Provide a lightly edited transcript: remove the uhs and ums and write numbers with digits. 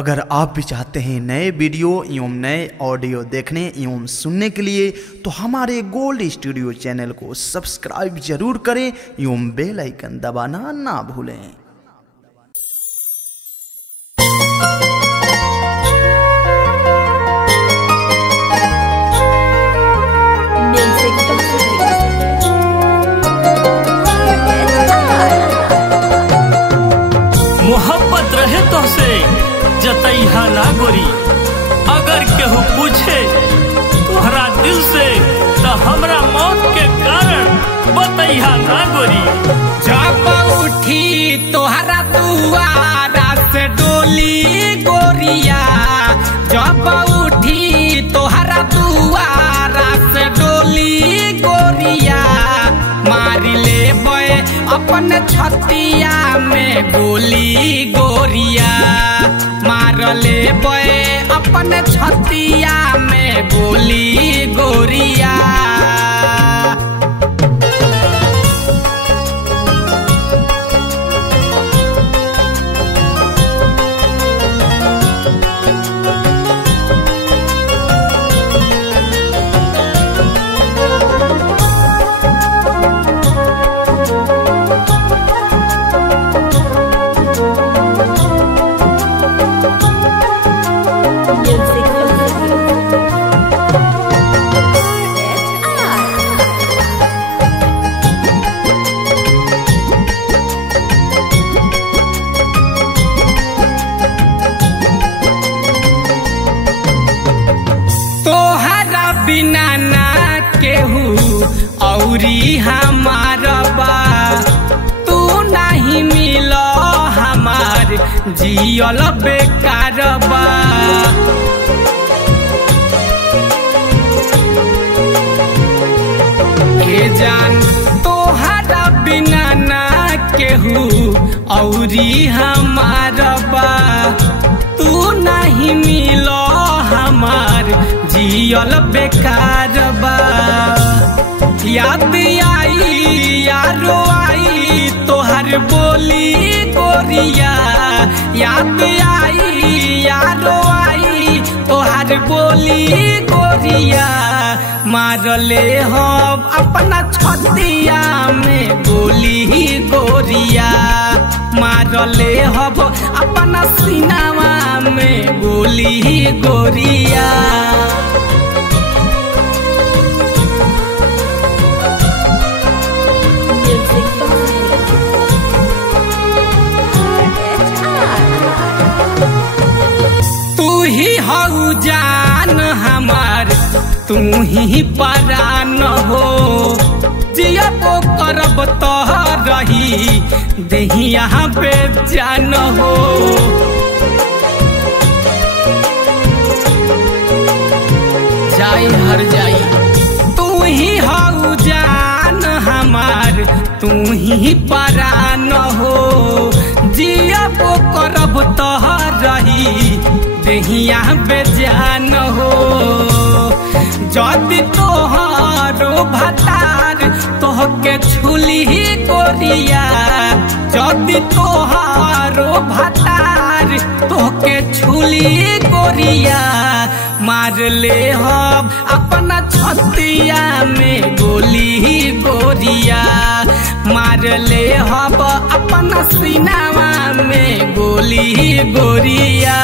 अगर आप भी चाहते हैं नए वीडियो एवं नए ऑडियो देखने एवं सुनने के लिए तो हमारे गोल्ड स्टूडियो चैनल को सब्सक्राइब जरूर करें एवं बेल आइकन दबाना ना भूलें। मोहब्बत रहे तो से जतैहा ना गोरी, अगर केहू पूछे तोहरा दिल से तो हमरा मौत के कारण बतैहा ना गोरी। जब उठी तोहरा दुआरा से डोली गोरिया, जब उठी तोहरा दुआरा से डोली गोरिया, मार ले बे अपन छतिया में गोली गोरिया, मार ले बे अपन छतिया में गोली गोरिया। बिना ना केहू औरी हमार बा, तू नहीं मिलो हमार जियल बेकार बा। ए जान तोहरा बिना ना केहू औरी हमार बा, तू नहीं मिलो हमार जियल बेकार बा। याद आई यारो आई तोहर बोली गोरिया, याद आई यारो आई तोहर बोली गोरिया, मारले हम अपना छतिया में गोली गोरिया, मारले हम अपना सीनावा में गोली गोरिया। तू ही हऊ जान हमार, तू ही परान हो, जियबो करब तो रही देहिया पे जान हो। जाई हर जाई तू ही हऊ जान हमार, तू ही परान हो, जियबो करब तो रही देहिया बेजान हो। जदि तोहारो भतार तोहके छुली गोरिया, जदि तोहारो भतार तोहके छुली गोरिया, मार ले हम अपना छतिया में गोली गोरिया, मार ले हम अपना सीनावा में गोली गोरिया।